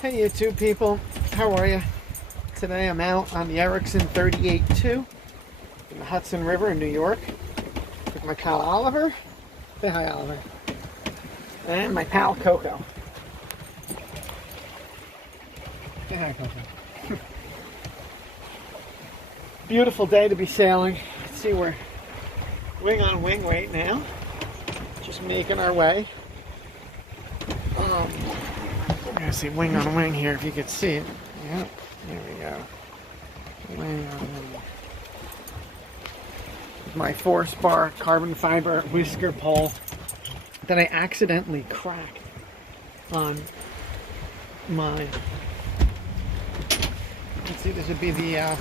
Hey YouTube people, how are you? Today I'm out on the Ericson 38.2 in the Hudson River in New York with my pal Oliver. Say hi, Oliver. And my pal Coco. Say hi, Coco. Beautiful day to be sailing. Let's see, we're wing on wing right now. Just making our way. I see wing on wing here, if you could see it. Yep, there we go. Wing on wing. My 4-spar carbon fiber whisker pole that I accidentally cracked on my. Let's see, this would be the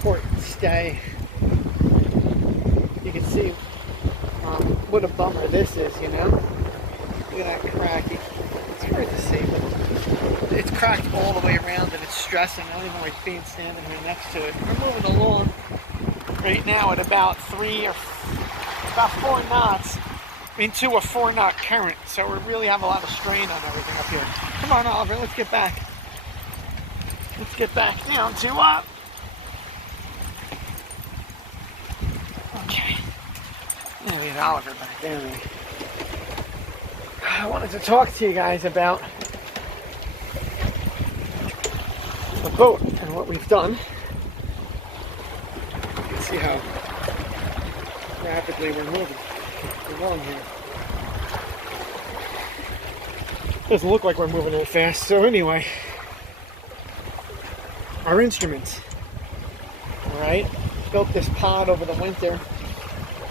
port stay. You can see what a bummer this is, you know. Look at that crack. It's hard to see, but it's cracked all the way around and it's stressing. I don't even like being standing here next to it. We're moving along right now at about 4 knots into a 4-knot current. So we really have a lot of strain on everything up here. Come on, Oliver, let's get back. Let's get back down to up. Okay. Now we got Oliver back there. I wanted to talk to you guys about the boat and what we've done. You can see how rapidly we're moving along here. Doesn't look like we're moving that fast. So anyway, our instruments. Alright, built this pod over the winter.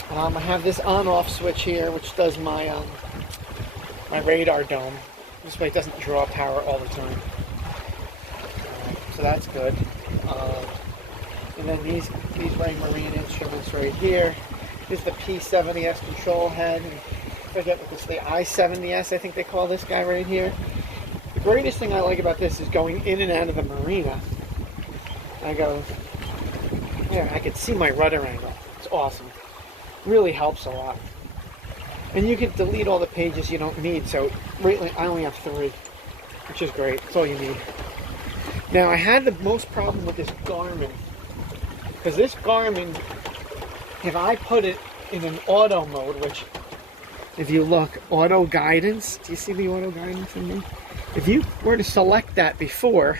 I have this on-off switch here, which does my radar dome. This way it doesn't draw power all the time. So that's good. And then these marine instruments right here. This is the P70S control head. And I forget what this is, the I70S, I think they call this guy right here. The greatest thing I like about this is going in and out of the marina. I go, yeah, I can see my rudder angle. It's awesome. Really helps a lot. And you can delete all the pages you don't need, so really I only have 3, which is great. That's all you need. Now I had the most problem with this Garmin, because this Garmin, if I put it in an auto mode, which if you look, auto guidance, do you see the auto guidance in me? If you were to select that before,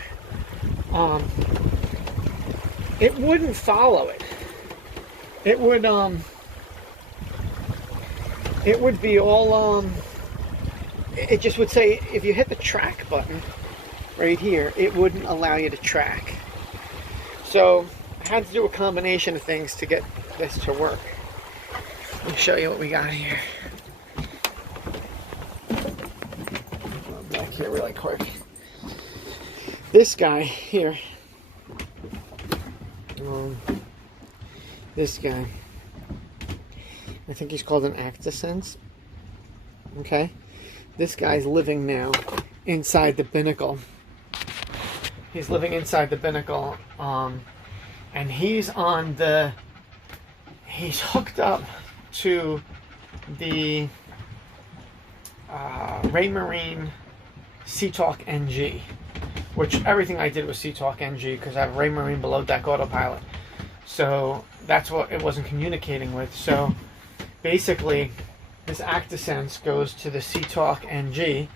it wouldn't follow it. It would be all, it just would say, if you hit the track button right here, it wouldn't allow you to track. So I had to do a combination of things to get this to work. Let me show you what we got here. Back here really quick. This guy here, this guy, I think he's called an ActiSense. Okay, this guy's living now inside the binnacle. He's living inside the binnacle, and he's hooked up to the Raymarine Seatalk NG, which everything I did was Seatalk NG because I have Raymarine below deck autopilot. So that's what it wasn't communicating with. So basically, this ActiSense goes to the Seatalk NG,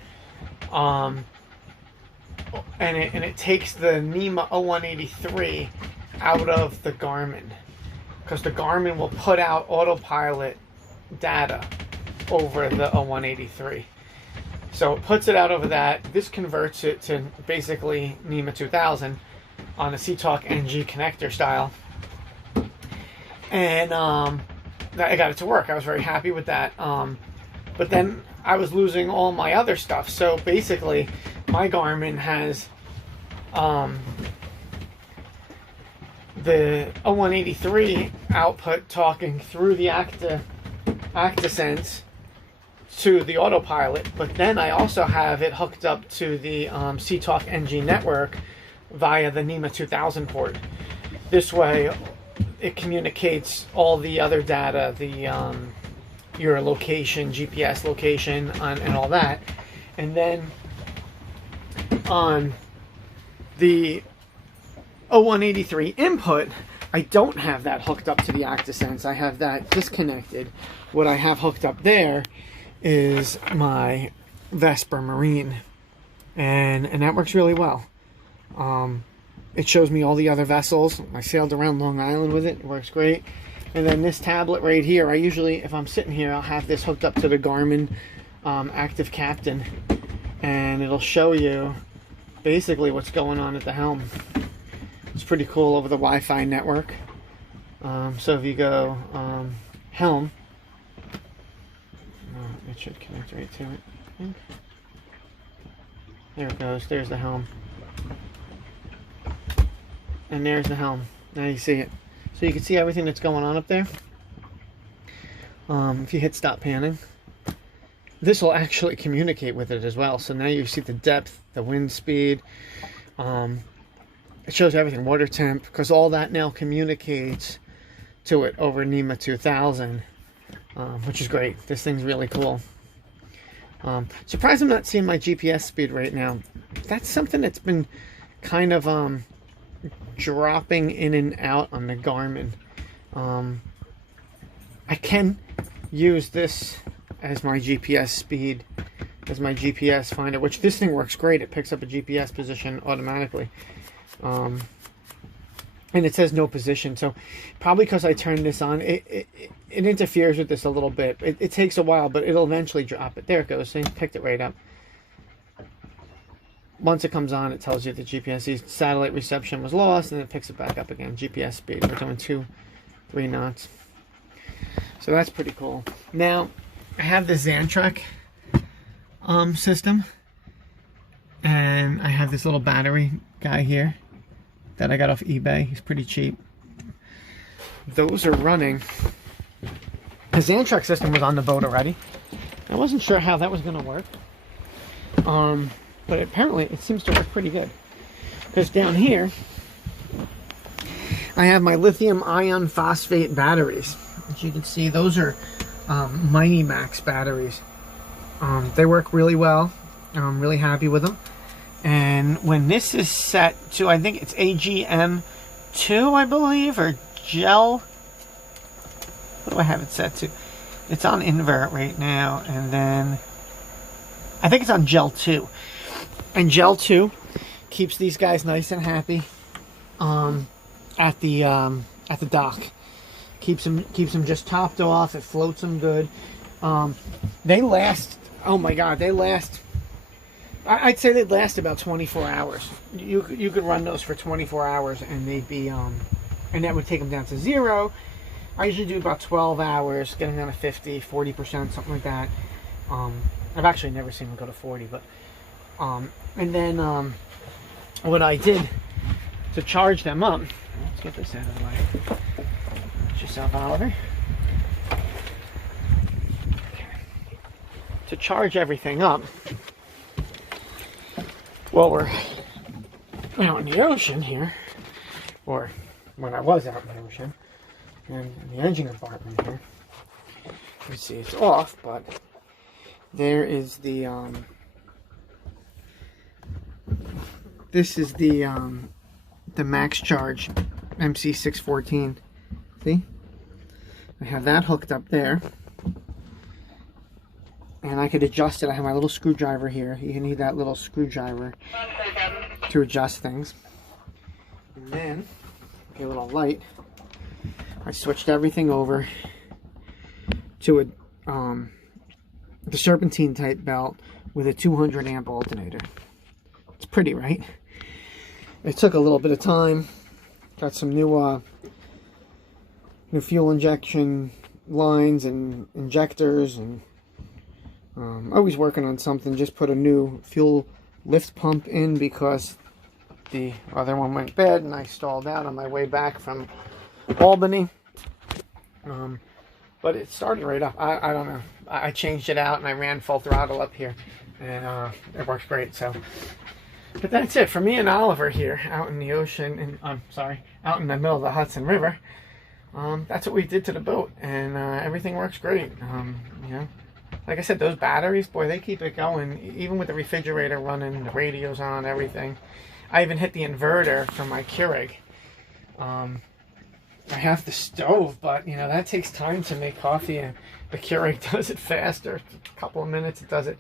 and it takes the NEMA 0183 out of the Garmin, because the Garmin will put out autopilot data over the 0183. So it puts it out over that. This converts it to basically NEMA 2000 on a Seatalk NG connector style, and I got it to work. I was very happy with that. But then I was losing all my other stuff. So basically, my Garmin has the 0183 output talking through the ActiSense to the autopilot. But then I also have it hooked up to the Seatalk NG network via the NEMA 2000 port. This way, it communicates all the other data, your location, GPS location, and all that. And then on the 0183 input, I don't have that hooked up to the ActiSense. I have that disconnected. What I have hooked up there is my Vesper Marine, and that works really well. It shows me all the other vessels. I sailed around Long Island with it. It works great. And then this tablet right here, I usually, if I'm sitting here, I'll have this hooked up to the Garmin Active Captain, and it'll show you basically what's going on at the helm. It's pretty cool over the Wi-Fi network. So if you go helm, it should connect right to it. I think. There it goes. There's the helm. And there's the helm. Now you see it. So you can see everything that's going on up there. If you hit stop panning, this will actually communicate with it as well. So now you see the depth, the wind speed. It shows everything, water temp, because all that now communicates to it over NEMA 2000, which is great. This thing's really cool. Surprised I'm not seeing my GPS speed right now. That's something that's been kind of dropping in and out on the Garmin. I can use this as my GPS speed, as my GPS finder, which this thing works great. It picks up a GPS position automatically. And it says no position, so probably because I turned this on, it interferes with this a little bit. It takes a while, but it'll eventually drop it. There it goes. See, picked it right up. Once it comes on, it tells you the GPS satellite reception was lost, and it picks it back up again. GPS speed. We're doing 2-3 knots. So that's pretty cool. Now, I have the Xantrex system, and I have this little battery guy here that I got off eBay. He's pretty cheap. Those are running. The Xantrex system was on the boat already. I wasn't sure how that was going to work. But apparently it seems to work pretty good. Because down here, I have my lithium ion phosphate batteries. As you can see, those are Mighty Max batteries. They work really well. I'm really happy with them. And when this is set to, I think it's AGM2, I believe, or gel. What do I have it set to? It's on invert right now, and then I think it's on gel 2. And gel 2 keeps these guys nice and happy at the dock. Keeps them just topped off. It floats them good. They last. Oh my God, they last. I'd say they'd last about 24 hours. You could run those for 24 hours, and they'd be and that would take them down to 0. I usually do about 12 hours, getting down to 50, 40%, something like that. I've actually never seen them go to 40, but and then what I did to charge them up. Let's get this out of the way. Get yourself, Oliver. Okay. To charge everything up. Well, we're out in the ocean here, or when I was out in the ocean, and in the engine compartment here. You see it's off, but there is the this is the Max Charge MC614. See? I have that hooked up there. And I could adjust it. I have my little screwdriver here. You need that little screwdriver to adjust things. And then, a little light. I switched everything over to the serpentine type belt with a 200 amp alternator. It's pretty, right? It took a little bit of time. Got some new fuel injection lines and injectors, and always working on something. Just put a new fuel lift pump in because the other one went bad, and I stalled out on my way back from Albany. But it started right up. I don't know. I changed it out and I ran full throttle up here, and it works great. So, but that's it for me and Oliver here out in the ocean, and I'm sorry, out in the middle of the Hudson River. That's what we did to the boat, and everything works great. You know, like I said, those batteries, boy, they keep it going. Even with the refrigerator running, the radio's on, everything. I even hit the inverter from my Keurig. I have the stove, but you know, that takes time to make coffee, and the Keurig does it faster. A couple of minutes it does it.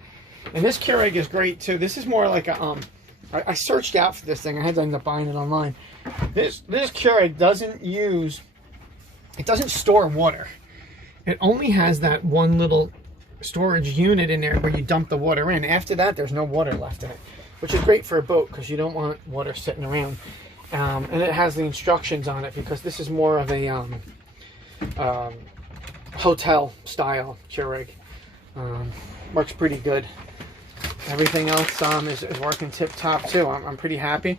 And this Keurig is great too. This is more like a I searched out for this thing. I had to end up buying it online. This Keurig doesn't store water. It only has that one little storage unit in there where you dump the water in. After that, there's no water left in it, which is great for a boat because you don't want water sitting around. And it has the instructions on it because this is more of a hotel style Keurig. Works pretty good. Everything else is working tip top too. I'm pretty happy.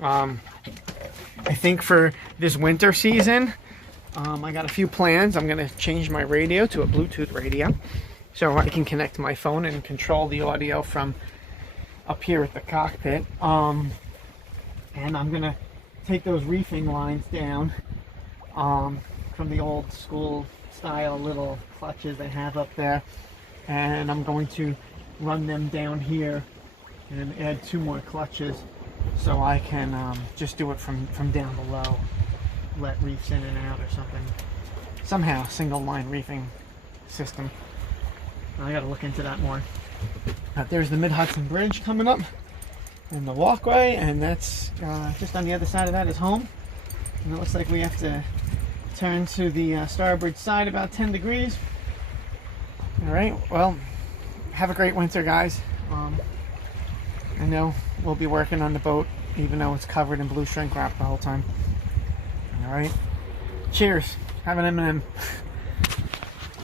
I think for this winter season, I got a few plans. I'm going to change my radio to a Bluetooth radio so I can connect to my phone and control the audio from up here at the cockpit. And I'm going to take those reefing lines down from the old school style little clutches they have up there, and I'm going to run them down here and add 2 more clutches so I can just do it from down below, let reefs in and out or something. Somehow single line reefing system. I got to look into that more. There's the Mid-Hudson Bridge coming up and the walkway, and that's just on the other side of that is home. And it looks like we have to turn to the starboard side about 10 degrees. All right, well, have a great winter, guys. I know we'll be working on the boat even though it's covered in blue shrink wrap the whole time. All right, cheers. Have an M&M.